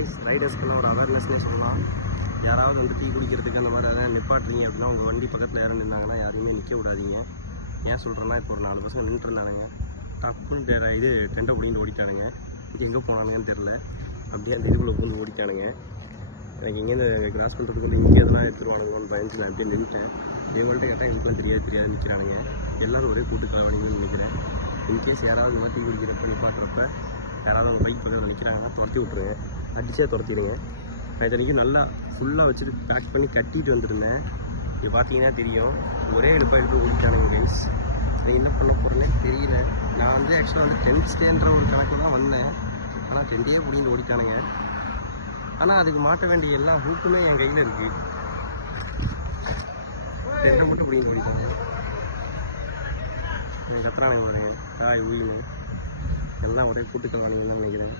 Guys ரைடர்ஸ்க்குலாம் ஒரு அவேர்னஸ்னே சொல்லலாம். யாராவது வந்து டீ குடிக்கிறதுக்கு அந்த மாதிரி அதான் நிப்பாட்டுறீங்க அப்படின்னா உங்கள் வண்டி பக்கத்தில் யாரும் நின்னாங்கன்னா யாரையுமே நிற்க விடாதீங்க. ஏன் சொல்கிறேன்னா இப்போ ஒரு 4 பசங்க நின்றுருந்தானுங்க, டப்புன்னு இது டெண்டை பிடிங்கிட்டு ஓடிட்டானுங்க. இங்கே எங்கே போனானுங்கன்னு தெரில, அப்படியே அந்த இதுக்குள்ளே போய் ஓடிட்டானுங்க. எனக்கு இங்கேருந்து கிராஸ் பண்ணுறதுக்கு வந்து இங்கே எதனா எடுத்துருவானுங்கன்னு பயந்து நான் அப்படியே நின்றுட்டேன். இவங்கள்ட்ட கேட்டால் எனக்குலாம் தெரியாது நிற்கிறானுங்க. எல்லோரும் ஒரே கூட்டு கலவானிங்கன்னு நினைக்கிறேன். இன்கேஸ் யாராவது இந்த மாதிரி டீ குடிக்கிறப்ப நிப்பாட்டுறப்ப யாராவது அவங்க பைக் பக்கத்தில் நிற்கிறாங்கன்னா துரத்தி விட்ருங்க, அடிச்சே துரத்திடுங்க. நான் இத்தனைக்கும் நல்லா ஃபுல்லாக வச்சுட்டு பேக் பண்ணி கட்டிட்டு வந்துருந்தேன். இது பார்த்தீங்கன்னா தெரியும், ஒரே எடுப்பாக எடுத்து ஓடிட்டானுங்க கைஸ். அது என்ன பண்ண போகிறேன்னே தெரியல. நான் வந்து ஆக்சுவலாக வந்து 10th ஸ்டேன்ற ஒரு கணக்கில் தான் வந்தேன். ஆனால் 10டே பிடிங்கிட்டு ஓடிட்டானுங்க. ஆனால் அதுக்கு மாட்ட வேண்டிய எல்லா ஹூக்குமே என் கையில் இருக்குது. 10 மட்டும் பிடிங்கிட்டு ஓடிட்டாங்க. எனக்கு கத்துறானுங்க பாருங்க, காய் உயின்னு எல்லாம் ஒரே கூட்டுக்கள் வாங்கிங்கன்னு நினைக்கிறேன்.